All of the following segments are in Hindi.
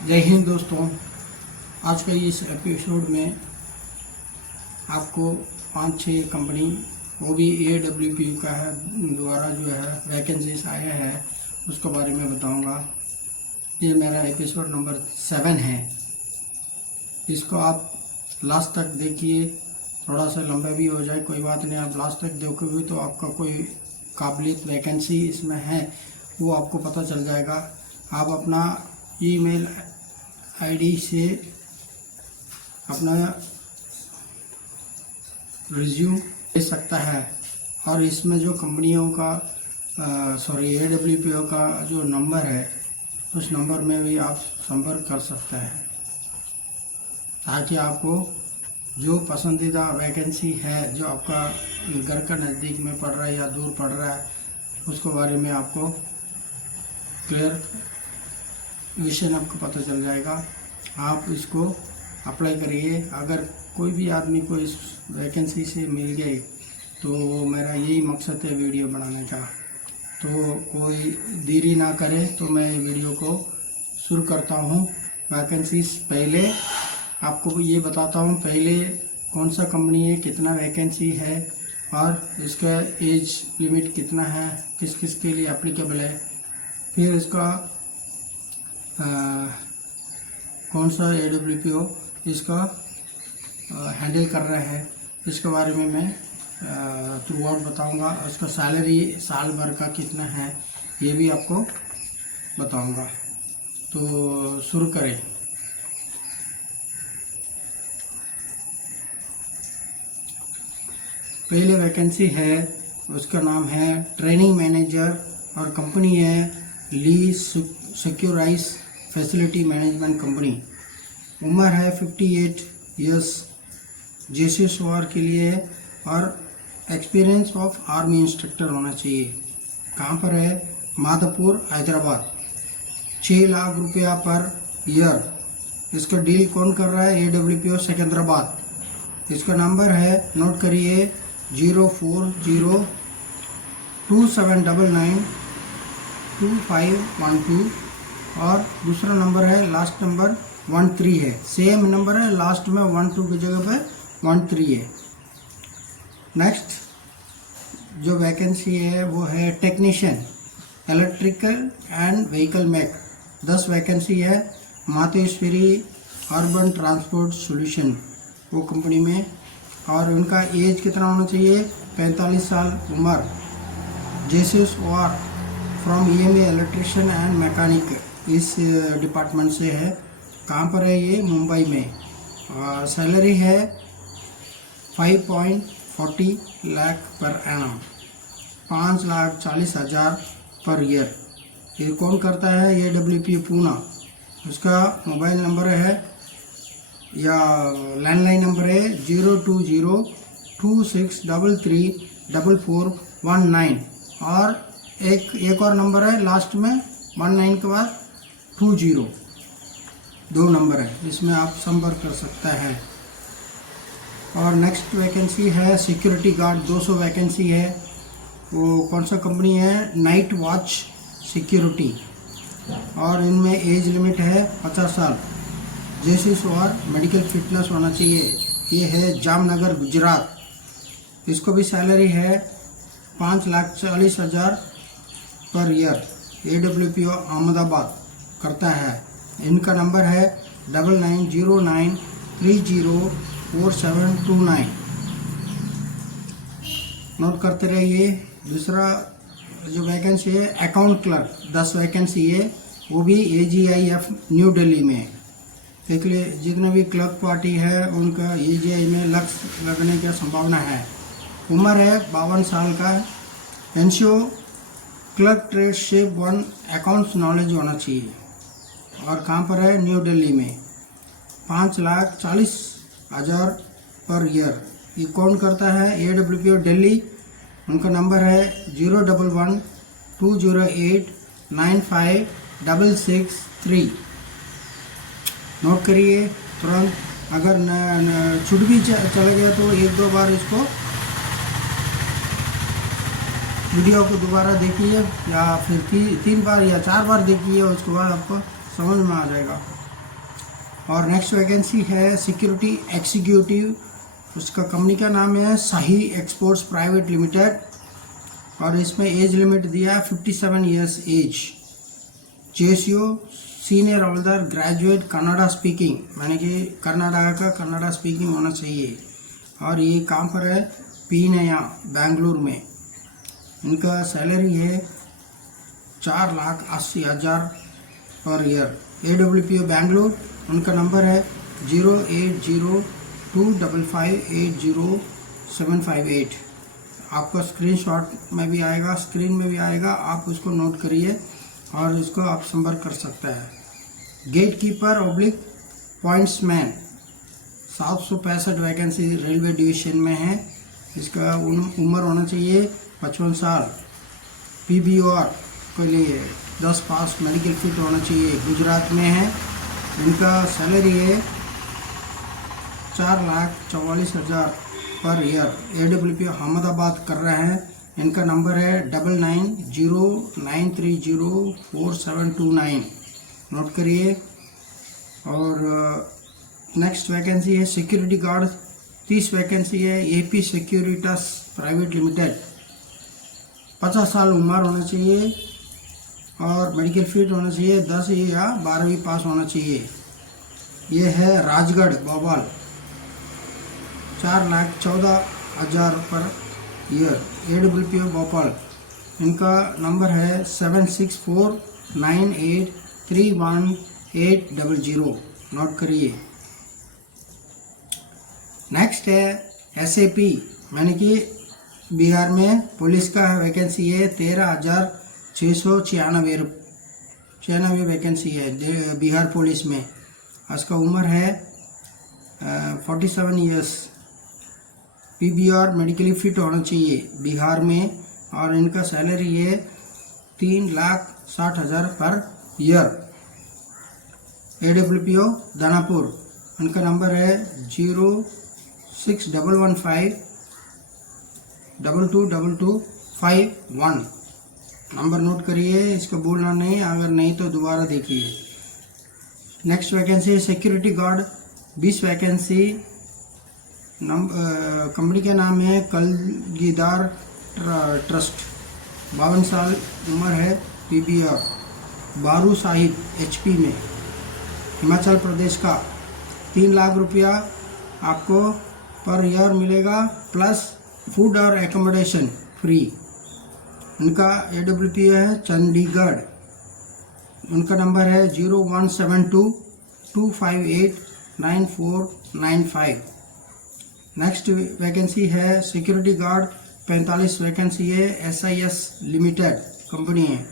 जय हिंद दोस्तों। आज का इस एपिसोड में आपको 5-6 कंपनी वो भी AWP का है द्वारा जो है वैकेंसीज आए हैं उसके बारे में बताऊंगा। ये मेरा एपिसोड नंबर 7 है। इसको आप लास्ट तक देखिए, थोड़ा सा लंबा भी हो जाए कोई बात नहीं। आप लास्ट तक देखोगे तो आपका कोई काबिलियत वैकेंसी इसमें है वो आपको पता चल जाएगा। आप अपना ईमेल आईडी से अपना रिज्यूम दे सकता है और इसमें जो कंपनियों का AWP का जो नंबर है उस नंबर में भी आप संपर्क कर सकते हैं ताकि आपको जो पसंदीदा वैकेंसी है जो आपका घर का नज़दीक में पड़ रहा है या दूर पड़ रहा है उसके बारे में आपको क्लियर विषय आपको पता चल जाएगा। आप इसको अप्लाई करिए। अगर कोई भी आदमी को इस वैकेंसी से मिल गए तो मेरा यही मकसद है वीडियो बनाने का। तो कोई देरी ना करे तो मैं वीडियो को शुरू करता हूँ। वैकेंसीज पहले आपको ये बताता हूँ, पहले कौन सा कंपनी है, कितना वैकेंसी है और इसका एज लिमिट कितना है, किस किस के लिए एप्लीकेबल है, फिर इसका कौन सा AWP हो इसका हैंडल कर रहा है, इसके बारे में मैं थ्रू आउट बताऊँगा। उसका सैलरी साल भर का कितना है ये भी आपको बताऊँगा। तो शुरू करें। पहले वैकेंसी है उसका नाम है ट्रेनिंग मैनेजर और कंपनी है ली सिक्योराइज फैसिलिटी मैनेजमेंट कंपनी। उम्र है 58 इयर्स, JC के लिए और एक्सपीरियंस ऑफ आर्मी इंस्ट्रक्टर होना चाहिए। कहाँ पर है? माधवपुर हैदराबाद। 6 लाख रुपया पर ईयर। इसका डील कौन कर रहा है? AWP सिकंदराबाद। इसका नंबर है, नोट करिए, 04027992512 और दूसरा नंबर है, लास्ट नंबर 13 है। सेम नंबर है, लास्ट में 12 की जगह पे 13 है। नेक्स्ट जो वैकेंसी है वो है technician electrical and vehicle mech. 10 vacancy है। मातेश्वरी अर्बन ट्रांसपोर्ट सॉल्यूशन वो कंपनी में। और उनका एज कितना होना चाहिए? 45 साल उम्र। JC from EMA electrician and mechanic इस डिपार्टमेंट से है। कहाँ पर है ये? मुंबई में। सैलरी है 5.40 lakh per annum, 5,40,000 per year. ये कौन करता है? AWP पूना। उसका मोबाइल नंबर है या लैंडलाइन नंबर है 02026334419 और एक और नंबर है लास्ट में 19 के बाद 20। 2 नंबर है, इसमें आप संपर्क कर सकते हैं। और नेक्स्ट वैकेंसी है सिक्योरिटी गार्ड। 200 वैकेंसी है। वो कौन सा कंपनी है? Night watch security. और इनमें एज लिमिट है 50 साल। JC मेडिकल फिटनेस होना चाहिए। ये है जामनगर गुजरात। इसको भी सैलरी है 5,40,000 पर ईयर। AWP अहमदाबाद करता है। इनका नंबर है 9909304729। नोट करते रहिए। दूसरा जो वैकेंसी है अकाउंट क्लर्क, 10 वैकेंसी है। वो भी AGIF न्यू दिल्ली में। देख लिए, जितने भी क्लर्क पार्टी है उनका AGI में लगने की संभावना है। उम्र है 52 साल का। एनसीओ क्लर्क ट्रेडशिप 1 अकाउंट्स नॉलेज होना चाहिए। और कहाँ पर है? न्यू दिल्ली में। 5,40,000 पर ईयर। ये कौन करता है? AWP दिल्ली। उनका नंबर है 01120895663। नोट करिए तुरंत। अगर छूट भी चला गया तो 1-2 बार इसको वीडियो को दोबारा देखिए या फिर 3 बार या 4 बार देखिए, उसके बाद आपको समझ में आ जाएगा। और नेक्स्ट वैकेंसी है सिक्योरिटी एग्जीक्यूटिव, उसका कंपनी का नाम है शाही एक्सपोर्ट्स प्राइवेट लिमिटेड, और इसमें एज लिमिट दिया है 57 years age. JCO senior holder graduate Kannada speaking, माने कि कर्नाटका का कन्नड़ा स्पीकिंग होना चाहिए। और ये कहाँ पर है? पीनया बेंगलुरु में। इनका सैलरी है 4,80,000 पर ईयर। AWPO बेंगलुरु, उनका नंबर है 0802558078। आपका स्क्रीनशॉट में भी आएगा, स्क्रीन में भी आएगा, आप उसको नोट करिए और इसको आप संपर्क कर सकते हैं। Gate keeper oblique pointsman 765 vacancy railway division में है। इसका उम्र होना चाहिए 55 साल। PBR के लिए 10 पास मेडिकल फिट होना चाहिए। गुजरात में है। इनका सैलरी है 4,44,000 पर ईयर। AWPO अहमदाबाद कर रहे हैं। इनका नंबर है 9909304729, नोट करिए। और नेक्स्ट वैकेंसी है सिक्योरिटी गार्ड, 30 वैकेंसी है। AP सिक्योरिटास प्राइवेट लिमिटेड, 50 साल उम्र होना चाहिए और मेडिकल फिट होना चाहिए, 10 या 12वीं पास होना चाहिए। ये है Rajgarh Bhopal, 4,14,000 per year. AWPO Bhopal, इनका नंबर है 7649831800, नोट करिए। नेक्स्ट है SAP, यानी कि बिहार में पुलिस का वैकेंसी है 13,696 वैकेंसी है बिहार पुलिस में। उसका उम्र है 47 ईयर्स। PBR मेडिकली फिट होना चाहिए बिहार में, और इनका सैलरी है 3,60,000 पर ईयर। AWPO दानापुर, उनका नंबर है 0611522251, नंबर नोट करिए, इसको भूलना नहीं, अगर नहीं तो दोबारा देखिए। Next vacancy security guard, 20 vacancy. Company का नाम है कलगीदार ट्रस्ट, 52 साल उम्र है। PBR बारू साहिब HP में, हिमाचल प्रदेश का। 3 लाख रुपया आपको पर ईयर मिलेगा, प्लस फूड और एकोमोडेशन फ्री। उनका AWPO है चंडीगढ़, उनका नंबर है 0172258995। नेक्स्ट वैकेंसी है सिक्योरिटी गार्ड, 45 वैकेंसी है। SIS लिमिटेड कंपनी है।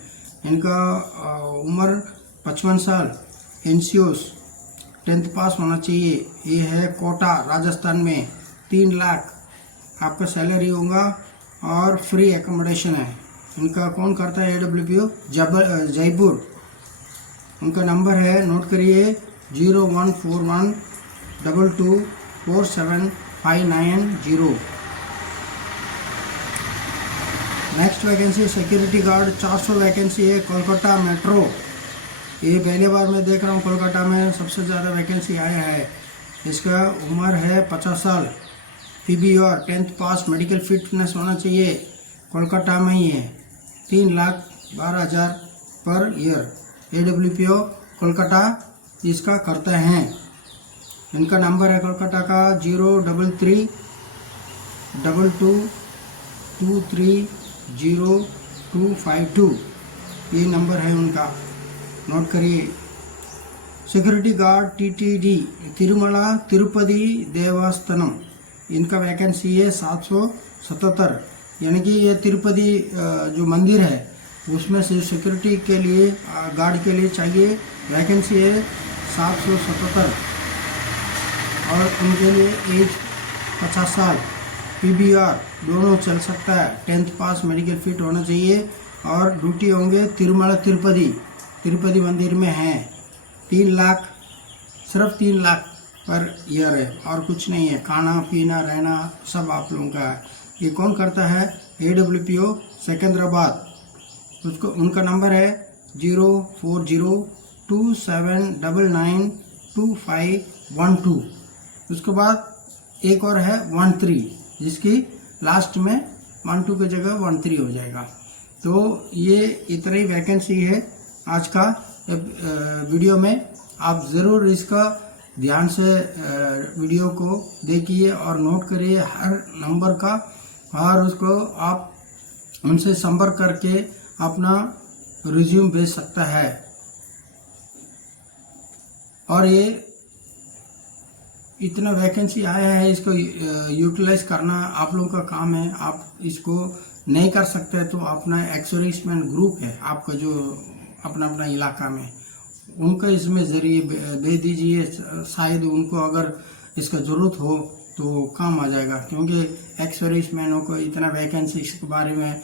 इनका उम्र 55 साल। NCOS 10th पास होना चाहिए। ये है कोटा राजस्थान में। 3 लाख आपका सैलरी होगा और फ्री एकोमोडेशन है। इनका कौन करता है? AWPO जयपुर। उनका नंबर है, नोट करिए, 014122475990। Next vacancy security guard, 400 vacancy है। कोलकाता मेट्रो, ये पहले बार मैं देख रहा हूँ कोलकाता में सबसे ज़्यादा वैकेंसी आया है। इसका उम्र है 50 साल। PBR 10th पास मेडिकल फिटनेस होना चाहिए। कोलकाता में ही है। 3,12,000 पर ईयर। AWPO कोलकाता इसका करते हैं। इनका नंबर है कोलकाता का 03322320252, ये नंबर है उनका, नोट करिए। Security guard TTD Tirumala Tirupati Devasthanam, इनका वैकेंसी है 777, यानी कि ये तिरुपति जो मंदिर है उसमें से सिक्योरिटी के लिए गार्ड के लिए चाहिए। वैकेंसी है 777 और उनके लिए एज 50 साल। PBR दोनों चल सकता है। 10th पास मेडिकल फिट होना चाहिए और ड्यूटी होंगे तिरुमला तिरुपति मंदिर में हैं। 3 लाख, सिर्फ 3 लाख पर ईयर है और कुछ नहीं है। खाना पीना रहना सब आप लोगों का है। ये कौन करता है? AWPO सिकंदराबाद। उसको उनका नंबर है 04027992 2512। उसके बाद एक और है 13, जिसकी लास्ट में 12 की जगह 13 हो जाएगा। तो ये इतना ही वैकेंसी है आज का वीडियो में। आप ज़रूर इसका ध्यान से वीडियो को देखिए और नोट करिए हर नंबर का, और उसको आप उनसे संपर्क करके अपना रिज्यूम भेज सकता है। और ये इतना वैकेंसी आया है, इसको यूटिलाइज करना आप लोगों का काम है। आप इसको नहीं कर सकते तो अपना एक्सर्विसमैन ग्रुप है आपका जो अपना अपना इलाका में, उनका इसमें ज़रिए भेज दीजिए। शायद उनको अगर इसका ज़रूरत हो तो काम आ जाएगा, क्योंकि एक्सर्विसमैनों को इतना वैकेंसी के बारे में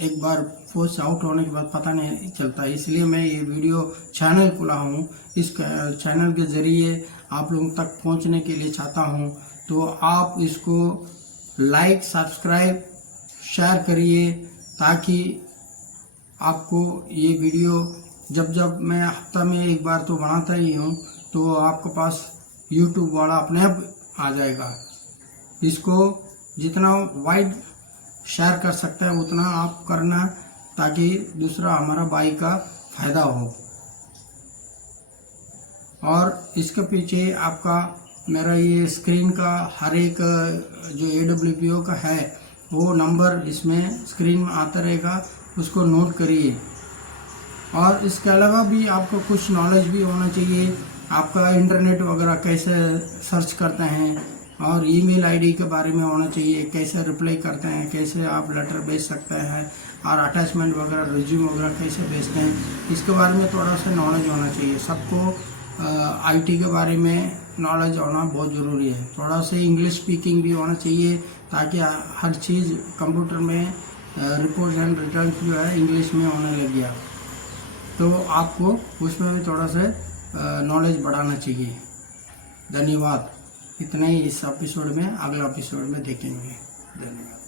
एक बार फोर्स आउट होने के बाद पता नहीं चलता। इसलिए मैं ये वीडियो चैनल खुला हूँ, इस चैनल के ज़रिए आप लोगों तक पहुँचने के लिए चाहता हूँ। तो आप इसको लाइक, सब्सक्राइब, शेयर करिए, ताकि आपको ये वीडियो जब जब मैं हफ्ता में एक बार तो बनाता ही हूँ, तो आपके पास यूट्यूब वाला अपने आप आ जाएगा। इसको जितना वाइड शेयर कर सकता है उतना आप करना, ताकि दूसरा हमारा भाई का फायदा हो। और इसके पीछे आपका मेरा ये स्क्रीन का हर एक जो AWPO का है वो नंबर इसमें स्क्रीन में आता रहेगा, उसको नोट करिए। और इसके अलावा भी आपको कुछ नॉलेज भी होना चाहिए, आपका इंटरनेट वगैरह कैसे सर्च करते हैं, और ईमेल आईडी के बारे में होना चाहिए, कैसे रिप्लाई करते हैं, कैसे आप लेटर भेज सकते हैं, और अटैचमेंट वगैरह रिज्यूम वगैरह कैसे भेजते हैं, इसके बारे में थोड़ा सा नॉलेज होना चाहिए। सबको IT के बारे में नॉलेज होना बहुत ज़रूरी है। थोड़ा सा इंग्लिश स्पीकिंग भी होना चाहिए, ताकि हर चीज़ कंप्यूटर में रिपोर्ट एंड रिटर्न जो है इंग्लिश में होने लग गया, तो आपको उसमें भी थोड़ा सा नॉलेज बढ़ाना चाहिए। धन्यवाद। इतना ही इस एपिसोड में, अगला एपिसोड में देखेंगे। धन्यवाद।